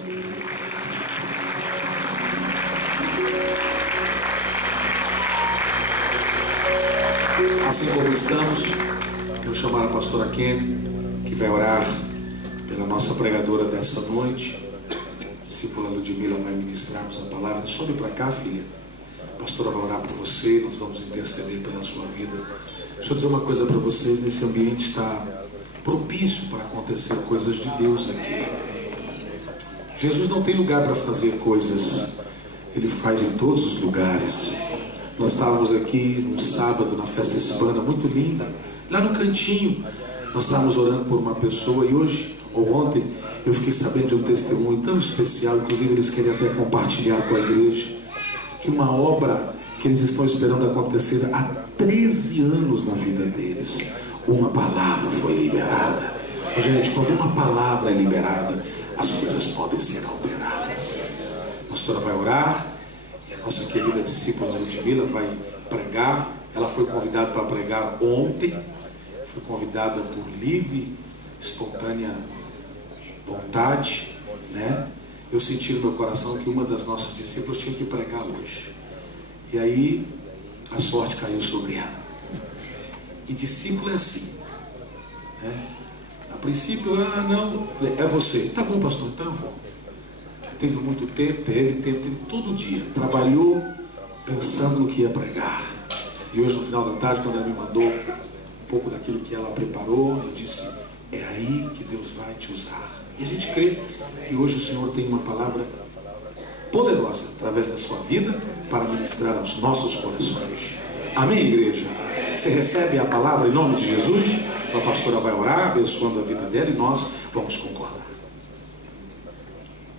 Assim como estamos, quero chamar a pastora Ken, que vai orar pela nossa pregadora desta noite. A discípula Ludmila vai ministrar-nos a palavra. Sobe para cá, filha. A pastora vai orar por você, nós vamos interceder pela sua vida. Deixa eu dizer uma coisa para vocês, nesse ambiente está propício para acontecer coisas de Deus aqui. Jesus não tem lugar para fazer coisas, Ele faz em todos os lugares. Nós estávamos aqui no sábado, na festa hispana, muito linda, lá no cantinho. Nós estávamos orando por uma pessoa e hoje, ou ontem, eu fiquei sabendo de um testemunho tão especial, inclusive eles querem até compartilhar com a igreja, que uma obra que eles estão esperando acontecer há 13 anos na vida deles, uma palavra foi liberada. Gente, quando uma palavra é liberada, as coisas podem ser alteradas. A pastora vai orar e a nossa querida discípula Ludmila vai pregar. Ela foi convidada para pregar ontem, foi convidada por livre, espontânea vontade, né? Eu senti no meu coração que uma das nossas discípulas tinha que pregar hoje. E aí a sorte caiu sobre ela. E discípulo é assim, né? A princípio, não, é você. Tá bom, pastor, então eu vou. Teve muito tempo, teve todo dia. Trabalhou pensando no que ia pregar. E hoje, no final da tarde, quando ela me mandou um pouco daquilo que ela preparou, eu disse, é aí que Deus vai te usar. E a gente crê que hoje o Senhor tem uma palavra poderosa através da sua vida para ministrar aos nossos corações. Amém, igreja? Você recebe a palavra em nome de Jesus? A pastora vai orar, abençoando a vida dela, e nós vamos concordar.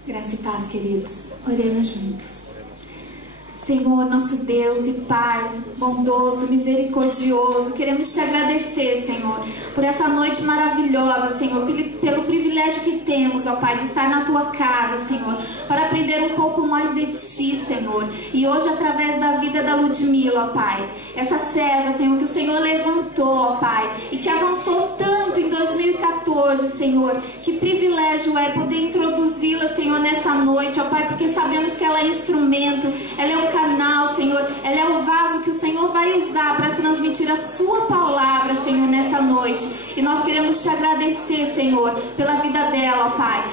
Graça e paz, queridos. Oremos juntos. Senhor, nosso Deus e Pai, bondoso, misericordioso, queremos te agradecer, Senhor, por essa noite maravilhosa, Senhor, pelo privilégio que temos, ó Pai, de estar na Tua casa, Senhor, para aprender um pouco mais de Ti, Senhor. E hoje, através da vida da Ludmila, ó Pai, essa serva, Senhor, que o Senhor levantou, ó Pai, e que avançou tanto em 2014, Senhor, que privilégio é poder introduzi-la, Senhor, nessa noite, ó Pai, porque sabemos que ela é instrumento, ela é um canal, Senhor, ela é o vaso que o Senhor vai usar para transmitir a sua palavra, Senhor, nessa noite. E nós queremos te agradecer, Senhor, pela vida dela, Pai.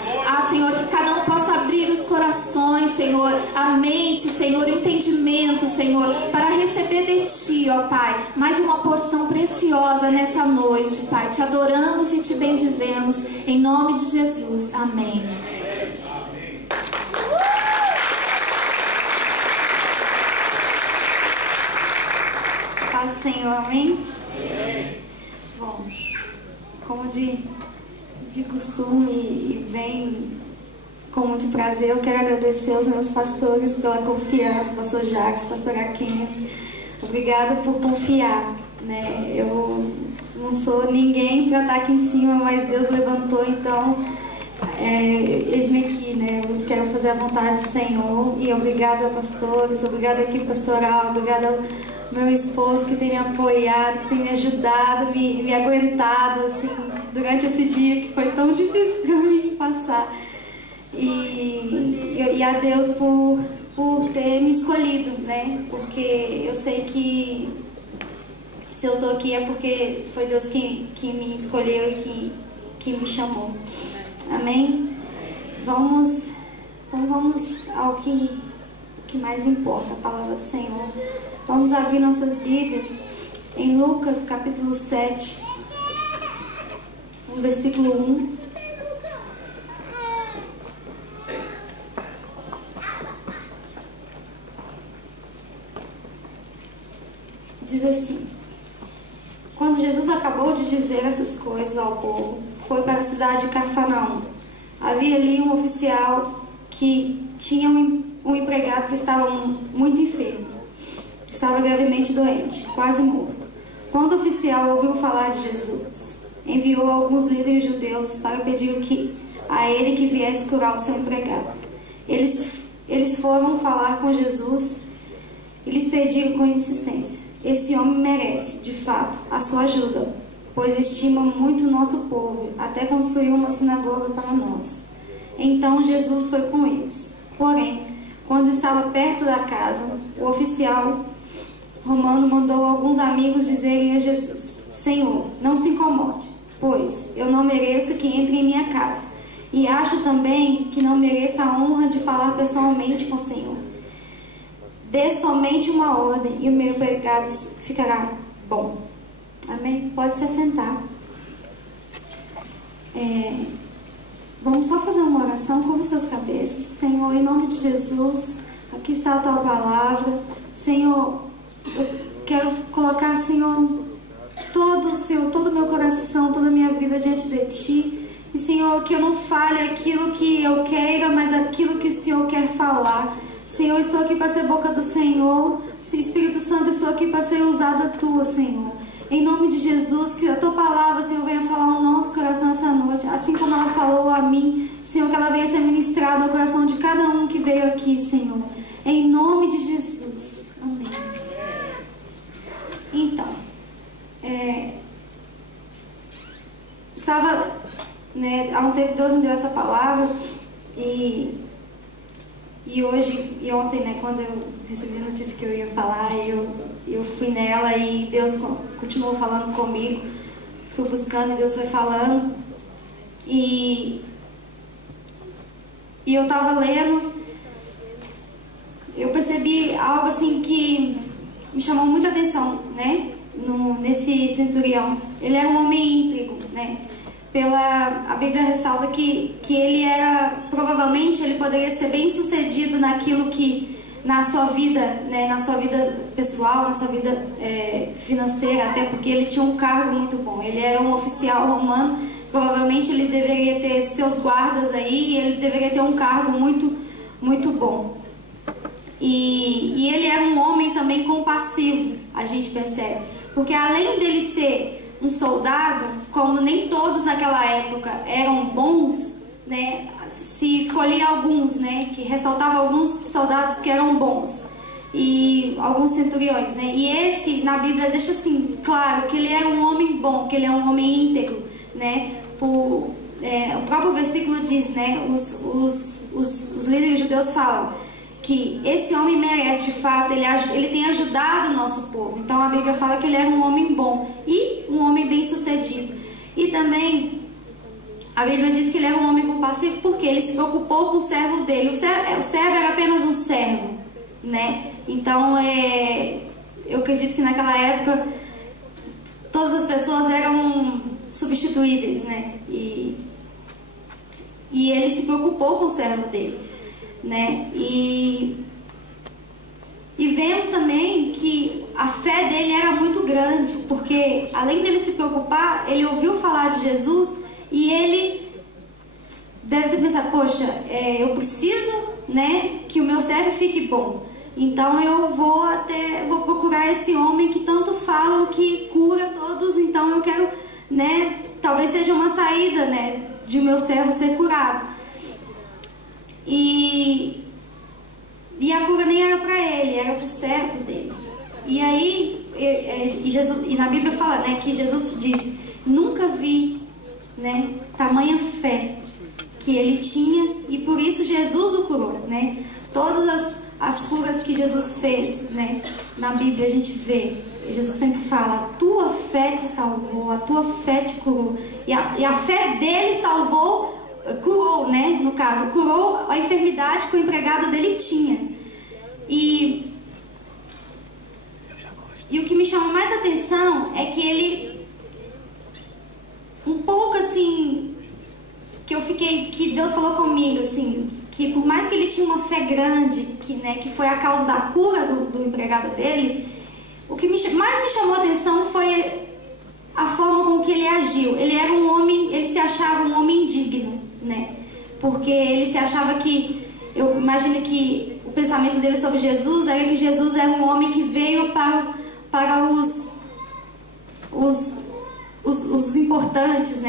Senhor, que cada um possa abrir os corações, Senhor, a mente, Senhor, o entendimento, Senhor, para receber de Ti, ó Pai, mais uma porção preciosa nessa noite, Pai. Te adoramos e te bendizemos, em nome de Jesus. Amém. Paz do Senhor, amém? Bom, como de costume e bem com muito prazer, eu quero agradecer aos meus pastores pela confiança, pastor Jacques, pastora Ken. Obrigada por confiar, né? Eu não sou ninguém para estar aqui em cima, mas Deus levantou, então eis-me aqui, né? Eu quero fazer a vontade do Senhor. E obrigada, pastores, obrigada, equipe pastoral, obrigada ao meu esposo que tem me apoiado, que tem me ajudado, me aguentado assim, durante esse dia que foi tão difícil para mim passar. E a Deus por ter me escolhido, né? Porque eu sei que se eu estou aqui é porque foi Deus que me escolheu e que me chamou. Amém? Vamos ao que mais importa, a palavra do Senhor. Vamos abrir nossas Bíblias em Lucas capítulo 7, no versículo 1. Diz assim: Quando Jesus acabou de dizer essas coisas ao povo, foi para a cidade de Cafarnaum. Havia ali um oficial que tinha um empregado que estava muito enfermo. Estava gravemente doente, quase morto. Quando o oficial ouviu falar de Jesus, enviou alguns líderes judeus para pedir a ele que viesse curar o seu empregado. Eles foram falar com Jesus e lhes pediram com insistência: esse homem merece, de fato, a sua ajuda, pois estima muito o nosso povo, até construir uma sinagoga para nós. Então Jesus foi com eles. Porém, quando estava perto da casa, o oficial romano mandou alguns amigos dizerem a Jesus: Senhor, não se incomode, pois eu não mereço que entre em minha casa, e acho também que não mereço a honra de falar pessoalmente com o Senhor. Dê somente uma ordem e o meu pecado ficará bom. Amém? Pode se assentar. Vamos só fazer uma oração. Curva suas cabeças. Senhor, em nome de Jesus, aqui está a Tua palavra. Senhor, eu quero colocar, Senhor, todo o meu coração, toda a minha vida diante de Ti. E, Senhor, que eu não fale aquilo que eu queira, mas aquilo que o Senhor quer falar. Senhor, estou aqui para ser boca do Senhor. Espírito Santo, estou aqui para ser usada Tua, Senhor. Em nome de Jesus, que a Tua palavra, Senhor, venha falar ao nosso coração essa noite, assim como ela falou a mim, Senhor, que ela venha ser ministrada ao coração de cada um que veio aqui, Senhor. Em nome de Jesus. Amém. Então, estava, há um tempo Deus me deu essa palavra e hoje e ontem, quando eu recebi a notícia que eu ia falar, eu fui nela e Deus continuou falando comigo. Fui buscando e Deus foi falando. E eu estava lendo, eu percebi algo assim que me chamou muita atenção, nesse centurião. Ele era um homem íntegro, a Bíblia ressalta que ele era, provavelmente, ele poderia ser bem sucedido naquilo que, na sua vida pessoal, na sua vida financeira, até porque ele tinha um cargo muito bom. Ele era um oficial romano, provavelmente ele deveria ter seus guardas aí, e ele deveria ter um cargo muito, muito bom. E ele era um homem também compassivo, a gente percebe, porque além dele ser um soldado, como nem todos naquela época eram bons, se escolhia alguns, que ressaltava alguns soldados que eram bons, e alguns centuriões, e esse na Bíblia deixa assim claro que ele era um homem bom, que ele é um homem íntegro, o próprio versículo diz, os líderes judeus falam que esse homem merece, de fato, ele tem ajudado o nosso povo. Então a Bíblia fala que ele era um homem bom e um homem bem sucedido. E também a Bíblia diz que ele era um homem compassivo porque ele se preocupou com o servo dele. O servo era apenas um servo, Então eu acredito que naquela época todas as pessoas eram substituíveis, E ele se preocupou com o servo dele, E vemos também que a fé dele era muito grande, porque além dele se preocupar, ele ouviu falar de Jesus e ele deve ter pensado: poxa, eu preciso, que o meu servo fique bom. Então eu vou procurar esse homem que tanto falam que cura todos. Então eu quero, talvez seja uma saída, de o meu servo ser curado. E a cura nem era para ele, era para o servo dele. E aí, e na Bíblia fala, que Jesus disse: nunca vi, tamanha fé que ele tinha, e por isso Jesus o curou, Todas as curas que Jesus fez, na Bíblia a gente vê, Jesus sempre fala: a tua fé te salvou, a tua fé te curou. E a fé dele curou, no caso, curou a enfermidade que o empregado dele tinha. E o que me chama mais atenção é que ele, um pouco assim, que Deus falou comigo, assim, que por mais que ele tinha uma fé grande, que foi a causa da cura do empregado dele, o que mais me chamou a atenção foi a forma com que ele agiu. Ele era um homem, ele se achava um homem indigno, porque ele se achava que, eu imagino que o pensamento dele sobre Jesus era que Jesus era um homem que veio para os importantes,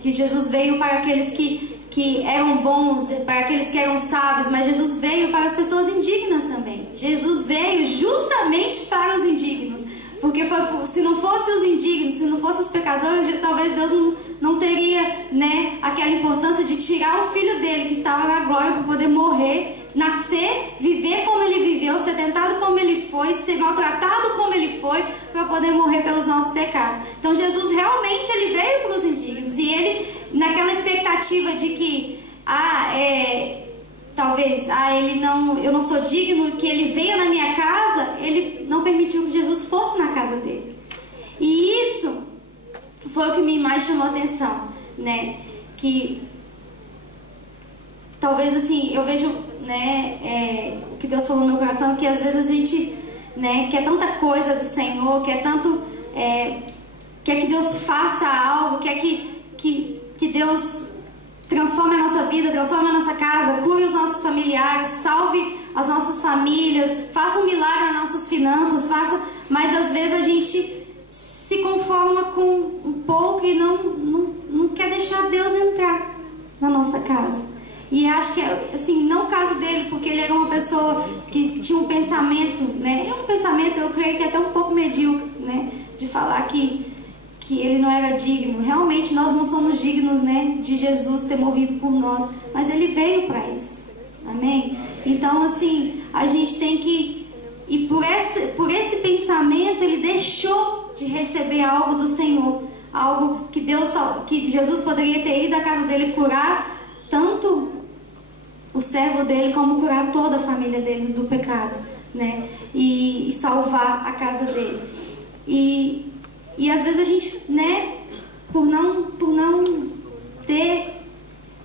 que Jesus veio para aqueles que eram bons, para aqueles que eram sábios, mas Jesus veio para as pessoas indignas também. Jesus veio justamente para os indignos, porque se não fosse os indignos, se não fossem os pecadores, talvez Deus não teria, né, aquela importância de tirar o filho dele, que estava na glória, para poder morrer, nascer, viver como ele viveu, ser tentado como ele foi, ser maltratado como ele foi, para poder morrer pelos nossos pecados. Então Jesus realmente ele veio para os indignos, e ele, naquela expectativa de que talvez eu não sou digno que ele venha na minha casa, ele não permitiu que Jesus fosse na casa dele. E isso foi o que me mais chamou a atenção, né? Que talvez assim, eu vejo, né, o que Deus falou no meu coração é que às vezes a gente, né, quer tanta coisa do Senhor, quer que Deus faça algo, quer que Deus transforme a nossa vida, transforme a nossa casa, cure os nossos familiares, salve as nossas famílias, faça um milagre nas nossas finanças, mas às vezes a gente se conforma com um pouco e não quer deixar Deus entrar na nossa casa. E acho que, assim, não o caso dele, porque ele era uma pessoa que tinha um pensamento, né? Eu creio que até um pouco medíocre, né? De falar que ele não era digno. Realmente nós não somos dignos, né, de Jesus ter morrido por nós, mas ele veio para isso. Amém? Então, assim, a gente tem que... E por esse pensamento, ele deixou de receber algo do Senhor, algo que Jesus poderia ter ido à casa dele curar tanto o servo dele como curar toda a família dele do pecado, né? E salvar a casa dele. E às vezes a gente, né, por não ter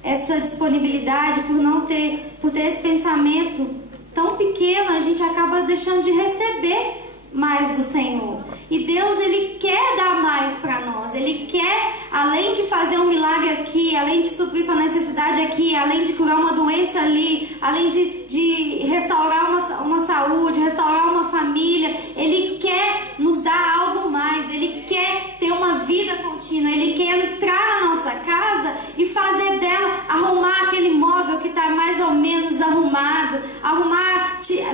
essa disponibilidade, por ter esse pensamento tão pequeno, a gente acaba deixando de receber mais do Senhor. E Deus, ele quer dar mais para nós. Ele quer, além de fazer um milagre aqui, além de suprir sua necessidade aqui, além de curar uma doença ali, além de restaurar uma saúde, restaurar uma família, ele quer nos dar algo mais. Ele quer ter uma vida contínua. Ele quer entrar na nossa casa e fazer dela, arrumar aquele móvel que está mais ou menos desarrumado,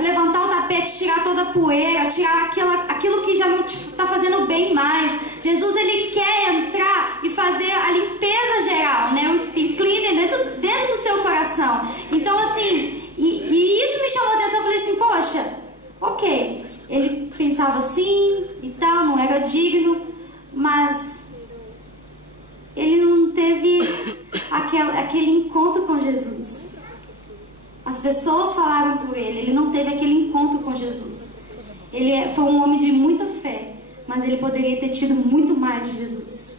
levantar o tapete, tirar toda a poeira, tirar aquilo que já não está fazendo bem mais. Jesus, ele quer entrar e fazer a limpeza geral, né? O speed cleaner dentro do seu coração. Então, assim, e isso me chamou a atenção. Eu falei assim, poxa, ok, ele pensava assim e tal, não era digno, mas ele não teve aquele encontro com Jesus. As pessoas falaram por ele não teve aquele encontro com Jesus. Ele foi um homem de muita fé, mas ele poderia ter tido muito mais de Jesus.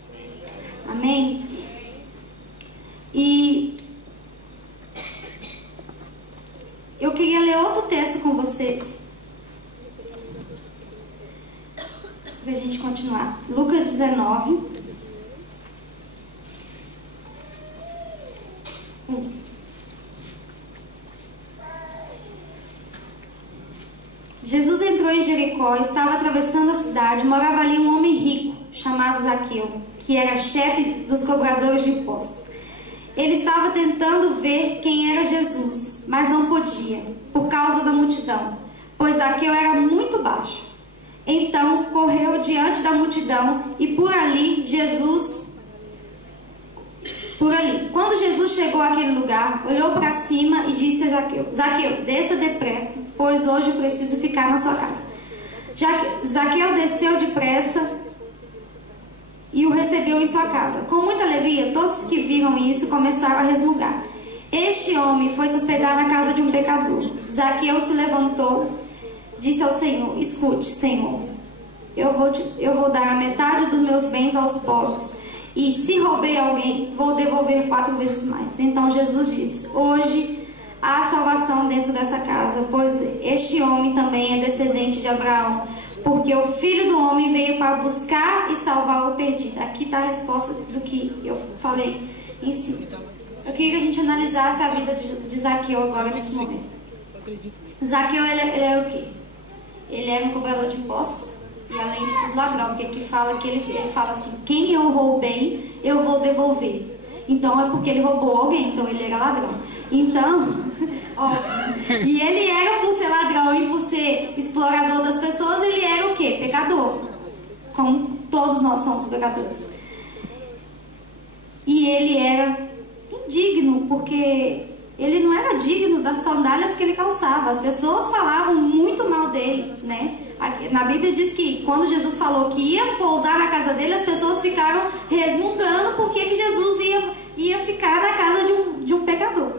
Amém? E eu queria ler outro texto com vocês, para a gente continuar. Lucas 19. Jesus entrou em Jericó, estava atravessando a cidade, morava ali um homem rico, chamado Zaqueu, que era chefe dos cobradores de impostos. Ele estava tentando ver quem era Jesus, mas não podia, por causa da multidão, pois Zaqueu era muito baixo. Então correu diante da multidão e por ali. Quando Jesus chegou àquele lugar, olhou para cima e disse a Zaqueu: Zaqueu, desça depressa, pois hoje eu preciso ficar na sua casa. Zaqueu desceu depressa e o recebeu em sua casa. Com muita alegria, todos que viram isso começaram a resmungar. Este homem foi se hospedar na casa de um pecador. Zaqueu se levantou, disse ao Senhor: escute, Senhor, eu vou dar a metade dos meus bens aos pobres. E se roubei alguém, vou devolver 4 vezes mais. Então Jesus disse: hoje há salvação dentro dessa casa, pois este homem também é descendente de Abraão, porque o Filho do Homem veio para buscar e salvar o perdido. Aqui está a resposta do que eu falei em cima. Eu queria que a gente analisasse a vida de Zaqueu agora, nesse momento. Zaqueu, ele era o quê? Ele era um cobrador de impostos. E além de tudo, ladrão, porque aqui fala que ele fala assim: quem eu roubei, eu vou devolver. Então é porque ele roubou alguém, então ele era ladrão. Então, ó, e ele era, por ser ladrão e por ser explorador das pessoas, ele era o quê? Pecador. Como todos nós somos pecadores. ele era indigno, porque ele não era digno das sandálias que ele calçava. As pessoas falavam muito mal dele, né? Na Bíblia diz que quando Jesus falou que ia pousar na casa dele, as pessoas ficaram resmungando porque que Jesus ia ficar na casa de um pecador.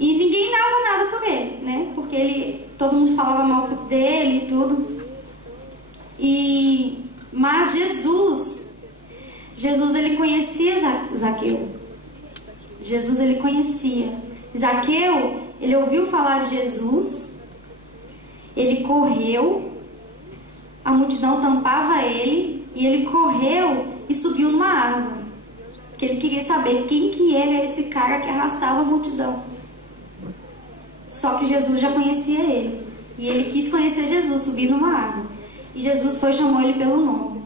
E ninguém dava nada por ele, né? Porque todo mundo falava mal dele e tudo. Mas Jesus ele conhecia Zaqueu. Jesus ele conhecia. Zaqueu, ele ouviu falar de Jesus, ele correu, a multidão tampava ele, e ele correu e subiu numa árvore. Porque ele queria saber quem que era esse cara que arrastava a multidão. Só que Jesus já conhecia ele. E ele quis conhecer Jesus, subir numa árvore. E Jesus chamou ele pelo nome.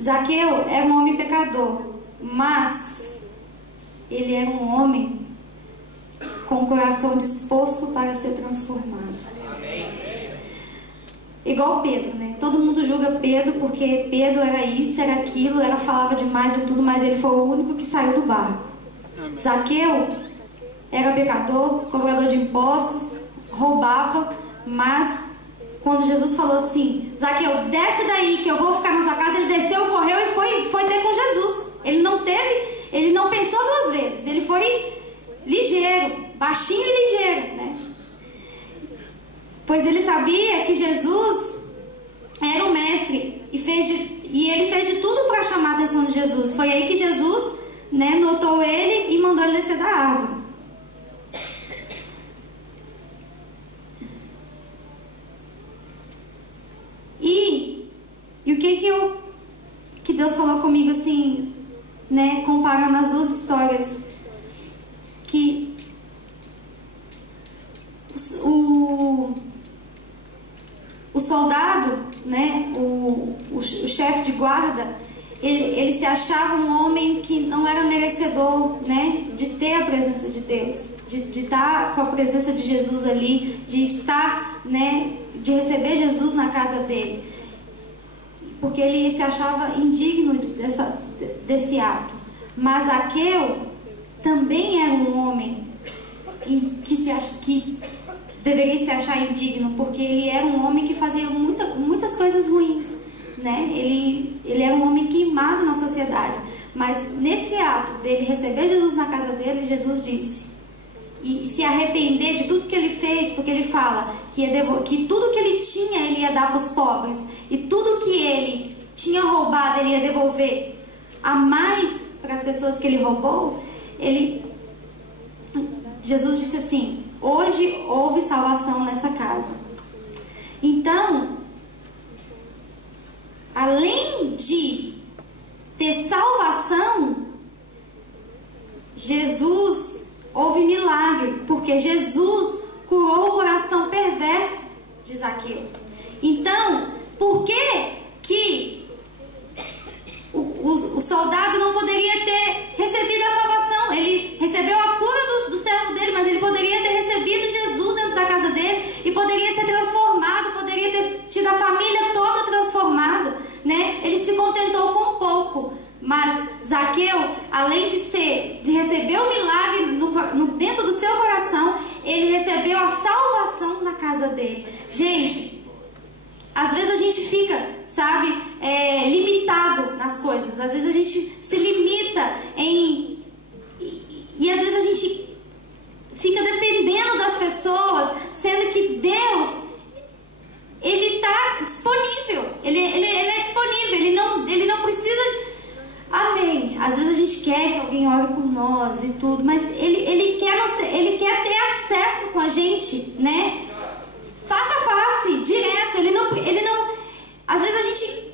Zaqueu era um homem pecador, mas ele era um homem com o coração disposto para ser transformado. Igual Pedro, né? Todo mundo julga Pedro porque Pedro era isso, era aquilo, falava demais e tudo, mas ele foi o único que saiu do barco. Zaqueu era pecador, cobrador de impostos, roubava, mas quando Jesus falou assim: Zaqueu, desce daí que eu vou ficar na sua casa, ele desceu, correu e foi ter com Jesus. Ele não pensou duas vezes, ele foi ligeiro, baixinho e ligeiro, né? Pois ele sabia que Jesus era o mestre e ele fez de tudo para chamar a atenção de Jesus. Foi aí que Jesus, né, notou ele e mandou ele descer da árvore. E o que Deus falou comigo assim, né, comparando as duas histórias, que o soldado, né, o chefe de guarda, ele se achava um homem que não era merecedor, né, de ter a presença de Deus, de estar com a presença de Jesus ali, de estar, né, de receber Jesus na casa dele, porque ele se achava indigno desse ato. Mas Zaqueu também era um homem que deveria se achar indigno, porque ele era um homem que fazia muitas coisas ruins, né? Ele era um homem queimado na sociedade, mas nesse ato dele receber Jesus na casa dele, Jesus disse, e se arrepender de tudo que ele fez, porque ele fala que tudo que ele tinha ele ia dar para os pobres, e tudo que ele tinha roubado ele ia devolver a mais para as pessoas que ele roubou. Jesus disse assim: hoje houve salvação nessa casa. Então, além de ter salvação, houve milagre, porque Jesus curou o coração perverso de Zaqueu. Então, por que o soldado não poderia ter recebido a salvação? Ele recebeu a cura do servo dele, mas ele poderia ter recebido Jesus dentro da casa dele e poderia ser transformado, poderia ter tido a família toda transformada, né? Ele se contentou com pouco, mas Zaqueu, além de receber o milagre dentro do seu coração, ele recebeu a salvação na casa dele. Gente, às vezes a gente fica, limitado nas coisas. Às vezes a gente se limita e às vezes a gente fica dependendo das pessoas, sendo que Deus, ele está disponível. Ele é disponível. Ele não precisa. Amém. Às vezes a gente quer que alguém ore por nós e tudo, mas ele quer ter acesso com a gente, né? Face a face, direto. Ele não. Às vezes a gente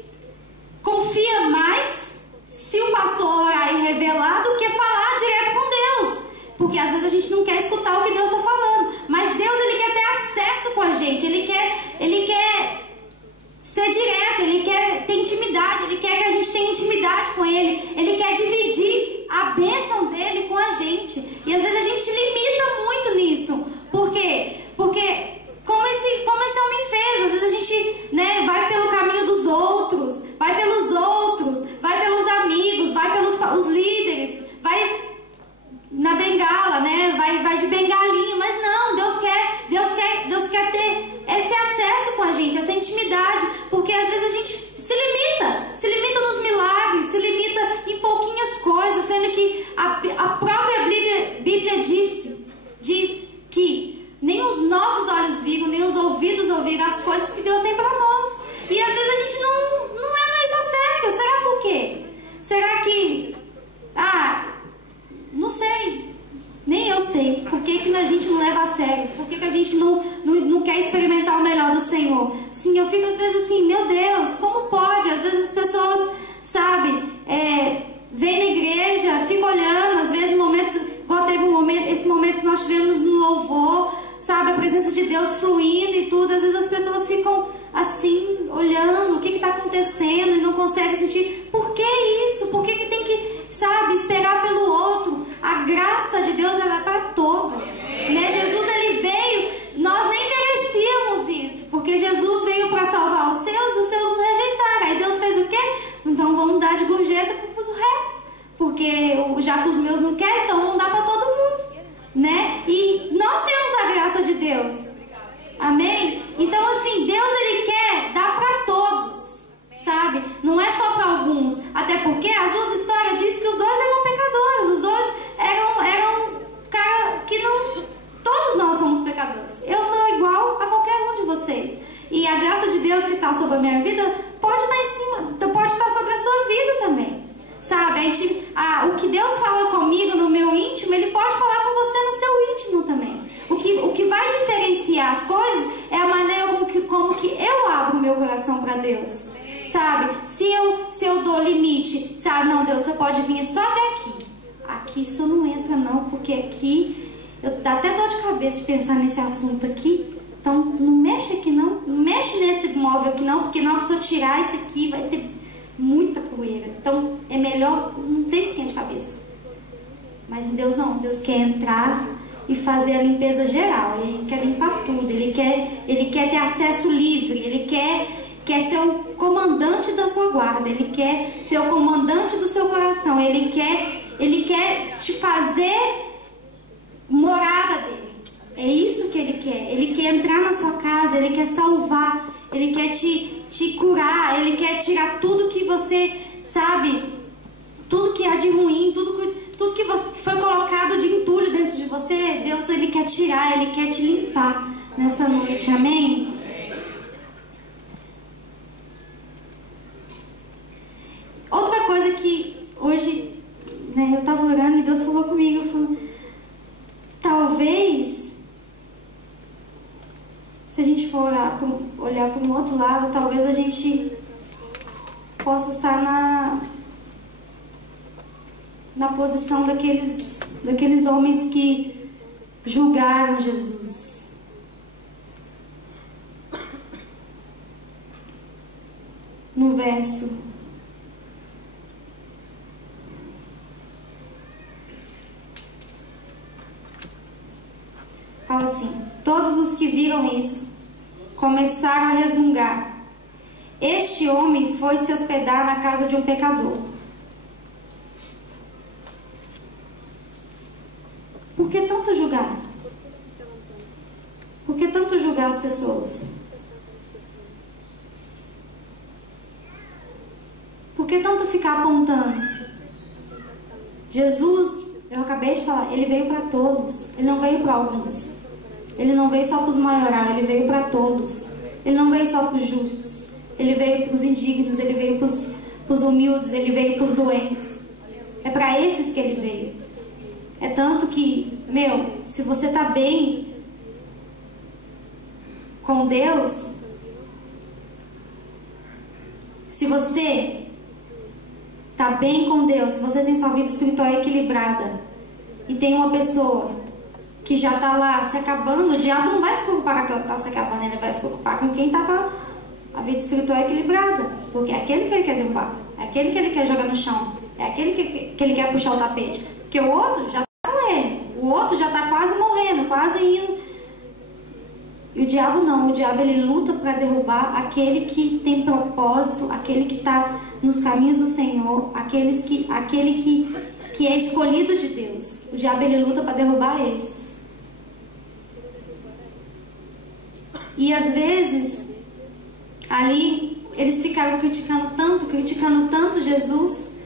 confia mais se o pastor orar e revelar do que falar direto com Deus, porque às vezes a gente não quer escutar o que Deus está falando. Mas Deus, ele quer ter acesso com a gente. Ele quer ser direto. Ele quer ter intimidade. Ele quer que a gente tenha intimidade com Ele. Ele quer dividir a bênção dele com a gente. E às vezes a gente limita muito nisso. Por quê? Porque como esse homem fez, às vezes a gente, né, vai pelo caminho dos outros, gente, essa intimidade, porque às vezes a gente se limita nos milagres, se limita em pouquinhas coisas, sendo que a própria Bíblia diz que nem os nossos olhos viram, nem os ouvidos ouviram as coisas que Deus tem para nós. E às vezes a gente não leva isso a sério. Será por quê? Será que... não sei. Nem eu sei. Por que a gente não leva a sério? Por que a gente não quer experimentar o melhor do Senhor? Sim, eu fico às vezes assim, meu Deus, como pode? Às vezes as pessoas, sabe, vêm na igreja, ficam olhando, às vezes no momento, igual teve esse momento que nós tivemos no louvor, sabe, a presença de Deus fluindo e tudo, às vezes as pessoas ficam assim, olhando o que está acontecendo e não conseguem sentir, por que isso? Por que tem que, sabe, esperar pelo outro? A graça de Deus ela é para todos, né? Jesus, ele veio, nós nem merecíamos isso, porque Jesus veio para salvar os seus nos rejeitaram. Aí Deus fez o quê? Então vamos dar de gorjeta para o resto, porque já que os meus não querem, então vamos dar para todo mundo, né? E nós temos a graça de Deus, amém? Então assim, Deus ele quer dar para todos, sabe? Não é só para alguns, até porque as duas histórias dizem que os dois eram pecadores, os dois eram cara que não... Todos nós somos pecadores. Eu sou igual a qualquer um de vocês. E a graça de Deus que está sobre a minha vida pode estar em cima, pode estar sobre a sua vida também. Sabe? O que Deus fala comigo no meu íntimo, ele pode falar com você no seu íntimo também. O que vai diferenciar as coisas é a maneira como que eu abro meu coração para Deus. Sabe? Se eu dou limite, sabe? Não, Deus, você pode vir só até aqui. Aqui isso não entra não, porque aqui dá até dor de cabeça de pensar nesse assunto aqui. Então não mexe aqui não mexe nesse móvel aqui não, porque na hora que eu tirar isso aqui vai ter muita poeira. Então é melhor não ter esquenta de cabeça. Mas Deus não, Deus quer entrar e fazer a limpeza geral. Ele quer limpar tudo, ele quer ter acesso livre, ele quer ser o comandante da sua guarda, ele quer ser o comandante do seu coração, ele quer te fazer morada dele. É isso que ele quer. Ele quer entrar na sua casa, ele quer salvar, ele quer te curar, ele quer tirar tudo que você, sabe, tudo que há de ruim, tudo que foi colocado de entulho dentro de você. Deus, ele quer tirar, ele quer te limpar nessa noite, amém? Outra coisa que hoje, né, eu estava orando e Deus falou comigo, falou, talvez, se a gente for olhar para um outro lado, talvez a gente possa estar na posição daqueles homens que julgaram Jesus. No verso fala assim: todos os que viram isso começaram a resmungar. Este homem foi se hospedar na casa de um pecador. Por que tanto julgar? Por que tanto julgar as pessoas? Por que tanto ficar apontando? Jesus, eu acabei de falar, ele veio para todos, ele não veio para alguns. Ele não veio só para os maiorais, ele veio para todos. Ele não veio só para os justos, ele veio para os indignos, ele veio para os humildes, ele veio para os doentes. É para esses que ele veio. É tanto que, se você está bem com Deus, se você está bem com Deus, se você tem sua vida espiritual equilibrada e tem uma pessoa que já está lá se acabando, o diabo não vai se preocupar com aquela que está se acabando, ele vai se preocupar com quem está com a vida espiritual equilibrada, porque é aquele que ele quer derrubar, é aquele que ele quer jogar no chão, é aquele que ele quer puxar o tapete, porque o outro já está com ele, o outro já está quase morrendo, quase indo. E o diabo não, o diabo ele luta para derrubar aquele que tem propósito, aquele que está nos caminhos do Senhor, aquele que é escolhido de Deus. O diabo ele luta para derrubar esses. E às vezes Ali eles ficaram criticando tanto Jesus.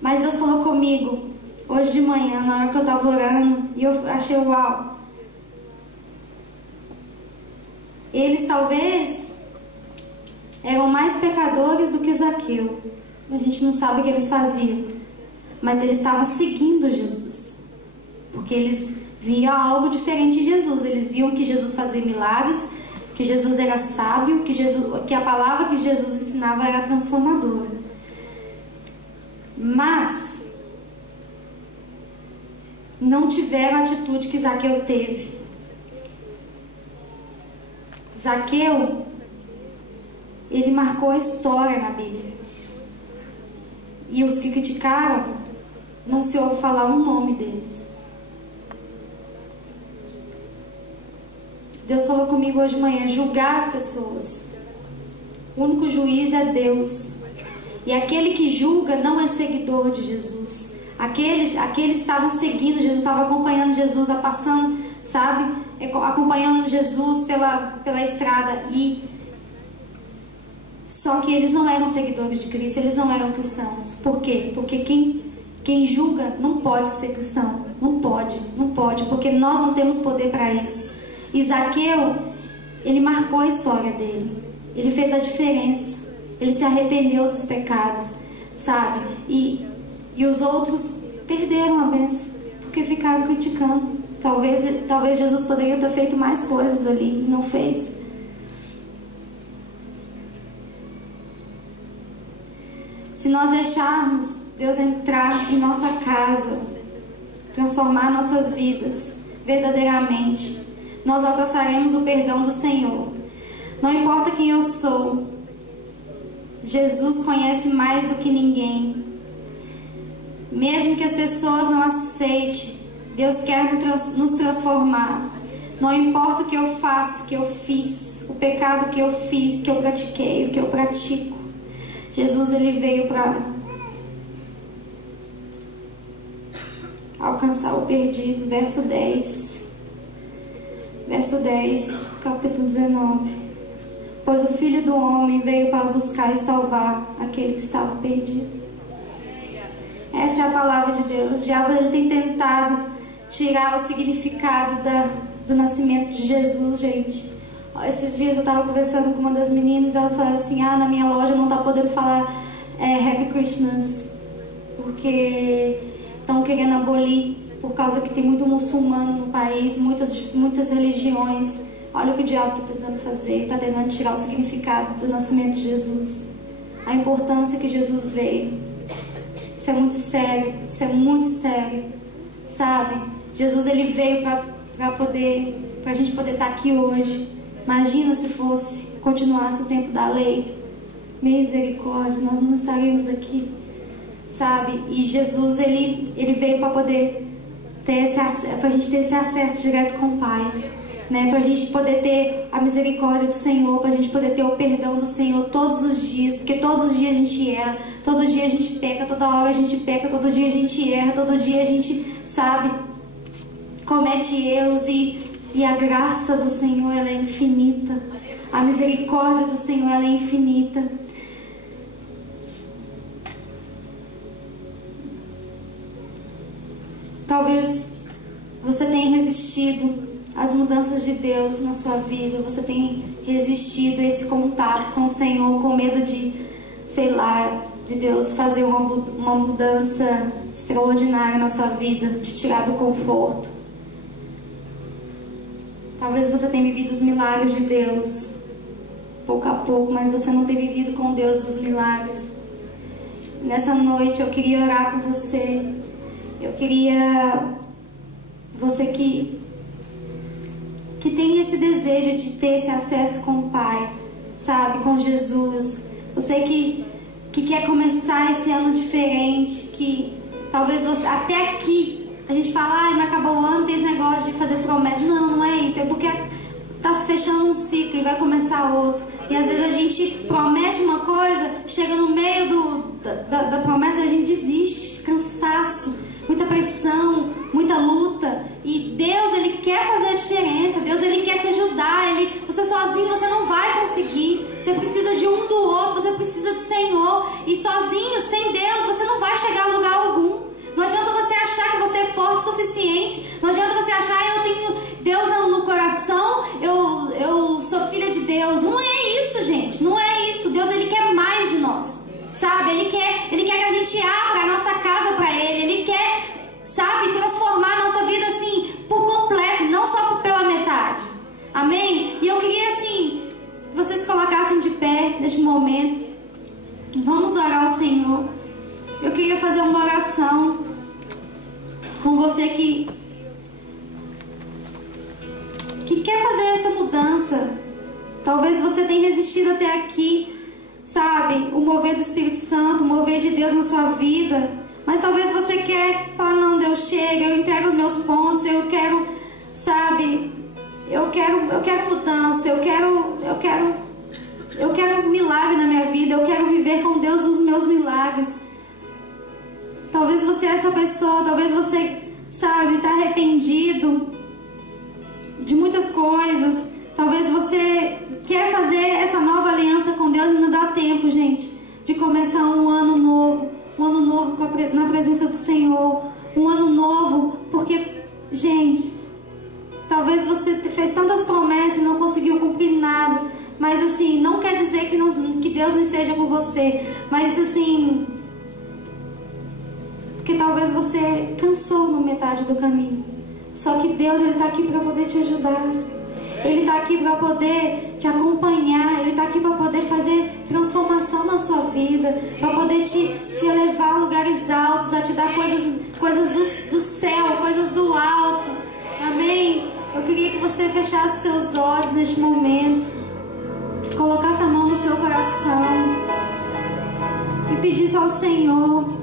Mas Deus falou comigo hoje de manhã, na hora que eu estava orando, e eu achei uau. Eles talvez eram mais pecadores do que Zaqueu. A gente não sabe o que eles faziam, mas eles estavam seguindo Jesus, porque eles viam algo diferente de Jesus. Eles viam que Jesus fazia milagres, que Jesus era sábio, que a palavra que Jesus ensinava era transformadora. Mas não tiveram a atitude que Zaqueu teve. Zaqueu, ele marcou a história na Bíblia. E os que criticaram, não se ouve falar um nome deles. Deus falou comigo hoje de manhã, julgar as pessoas. O único juiz é Deus. E aquele que julga não é seguidor de Jesus. Aqueles estavam seguindo Jesus, estavam acompanhando Jesus, passando, sabe? Acompanhando Jesus pela estrada. Só que eles não eram seguidores de Cristo, eles não eram cristãos. Por quê? Porque quem julga não pode ser cristão. Não pode, porque nós não temos poder para isso. E Zaqueu, ele marcou a história dele. Ele fez a diferença. Ele se arrependeu dos pecados, sabe? E os outros perderam a bênção, porque ficaram criticando. Talvez Jesus poderia ter feito mais coisas ali, e não fez. Se nós deixarmos Deus entrar em nossa casa, transformar nossas vidas verdadeiramente, nós alcançaremos o perdão do Senhor. Não importa quem eu sou, Jesus conhece mais do que ninguém. Mesmo que as pessoas não aceitem, Deus quer nos transformar. Não importa o que eu faço, o que eu fiz, o pecado que eu fiz, que eu pratiquei, o que eu pratico. Jesus, ele veio para alcançar o perdido. Verso 10, capítulo 19. Pois o Filho do Homem veio para buscar e salvar aquele que estava perdido. Essa é a palavra de Deus. O diabo, ele tem tentado tirar o significado do nascimento de Jesus, gente. Esses dias eu estava conversando com uma das meninas, elas falaram assim, na minha loja não está podendo falar Happy Christmas, porque estão querendo abolir, por causa que tem muito muçulmano no país, muitas religiões. Olha o que o diabo está tentando fazer, está tentando tirar o significado do nascimento de Jesus, a importância que Jesus veio. Isso é muito sério, sabe? Jesus, ele veio para a gente poder estar aqui hoje. Imagina se continuasse o tempo da lei. Misericórdia, nós não estaríamos aqui, sabe? E Jesus, ele veio para poder para a gente ter esse acesso direto com o Pai, né? Para a gente poder ter a misericórdia do Senhor, para a gente poder ter o perdão do Senhor todos os dias, porque todos os dias a gente erra, todo dia a gente peca, toda hora a gente peca, todo dia a gente erra, todo dia a gente, sabe, comete erros, e a graça do Senhor, ela é infinita. A misericórdia do Senhor, ela é infinita. Talvez você tenha resistido às mudanças de Deus na sua vida. Você tenha resistido a esse contato com o Senhor, com medo de, de Deus fazer uma mudança extraordinária na sua vida, de tirar do conforto. Talvez você tenha vivido os milagres de Deus, pouco a pouco, mas você não tem vivido com Deus dos milagres. Nessa noite eu queria orar com você. Eu queria você que tem esse desejo de ter esse acesso com o Pai, sabe, com Jesus. Você que quer começar esse ano diferente, que talvez você, até aqui, a gente fala, mas acabou o ano, tem esse negócio de fazer promessa. Não é isso, é porque está se fechando um ciclo e vai começar outro. E às vezes a gente promete uma coisa, chega no meio da promessa, a gente desiste, cansaço, muita pressão, muita luta. E Deus, ele quer fazer a diferença, Deus, ele quer te ajudar. Você sozinho, você não vai conseguir. Você precisa de um do outro, você precisa do Senhor. E sozinho, sem Deus, você não vai chegar a lugar algum. Não adianta você achar que você é forte o suficiente. Não adianta você achar, eu tenho Deus no coração, eu sou filha de Deus. Não é isso, gente. Não é isso. Deus, Ele quer mais de nós. Sabe? Ele quer que a gente abra a nossa casa para Ele. Ele quer, sabe, transformar a nossa vida assim, por completo, não só pela metade. Amém? E eu queria assim, que vocês colocassem de pé neste momento. Vamos orar ao Senhor. Eu queria fazer uma oração com você que quer fazer essa mudança. Talvez você tenha resistido até aqui, sabe? O mover do Espírito Santo, o mover de Deus na sua vida. Mas talvez você quer falar, não, Deus, chega, eu entrego os meus pontos, eu quero, sabe? Eu quero mudança, eu quero milagre na minha vida, eu quero viver com Deus os meus milagres. Talvez você é essa pessoa, talvez você, sabe, está arrependido de muitas coisas. Talvez você quer fazer essa nova aliança com Deus. Ainda dá tempo, gente, de começar um ano novo na presença do Senhor. Um ano novo, porque, gente, talvez você fez tantas promessas e não conseguiu cumprir nada. Mas assim, não quer dizer que Deus não esteja com você. Mas assim, porque talvez você cansou na metade do caminho. Só que Deus, Ele está aqui para poder te ajudar. Ele está aqui para poder te acompanhar. Ele está aqui para poder fazer transformação na sua vida, para poder te elevar a lugares altos, a te dar coisas do céu, coisas do alto. Amém? Eu queria que você fechasse seus olhos neste momento, colocasse a mão no seu coração e pedisse ao Senhor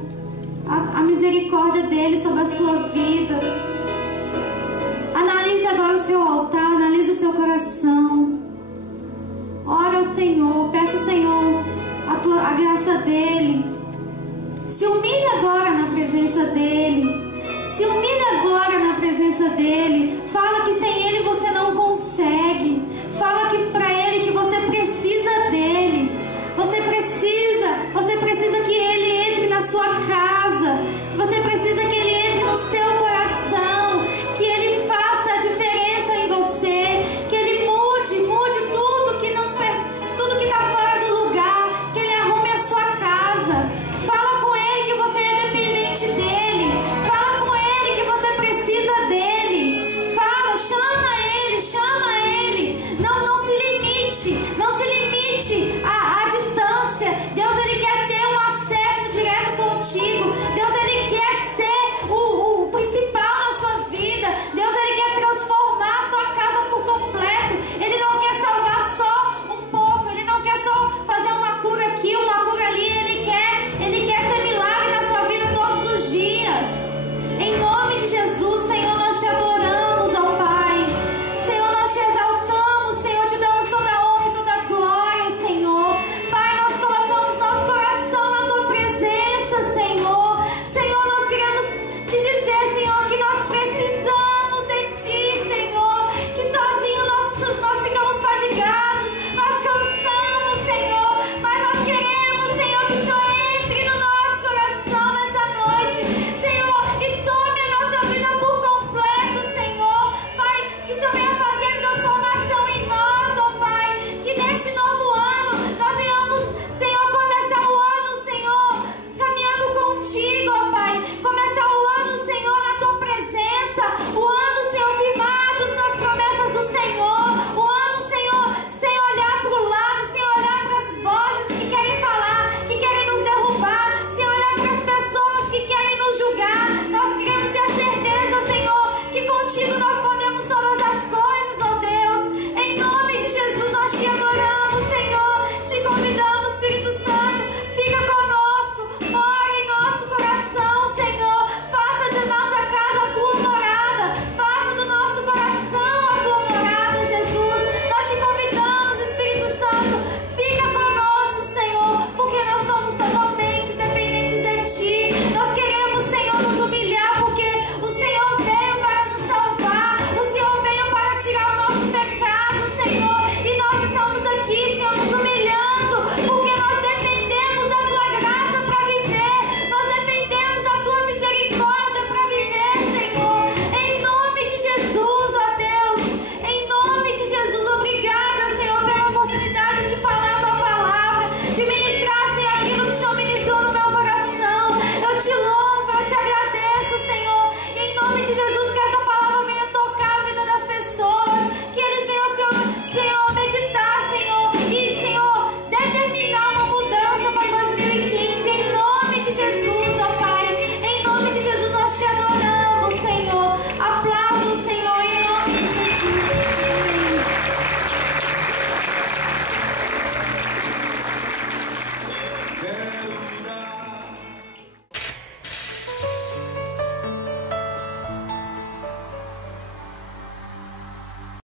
a misericórdia dEle sobre a sua vida. Analise agora o seu altar, analise o seu coração. Ora ao Senhor, peça ao Senhor a graça dEle. Se humilhe agora na presença dEle. Se humilhe agora na presença dEle. Fala que sem Ele você não consegue. Fala que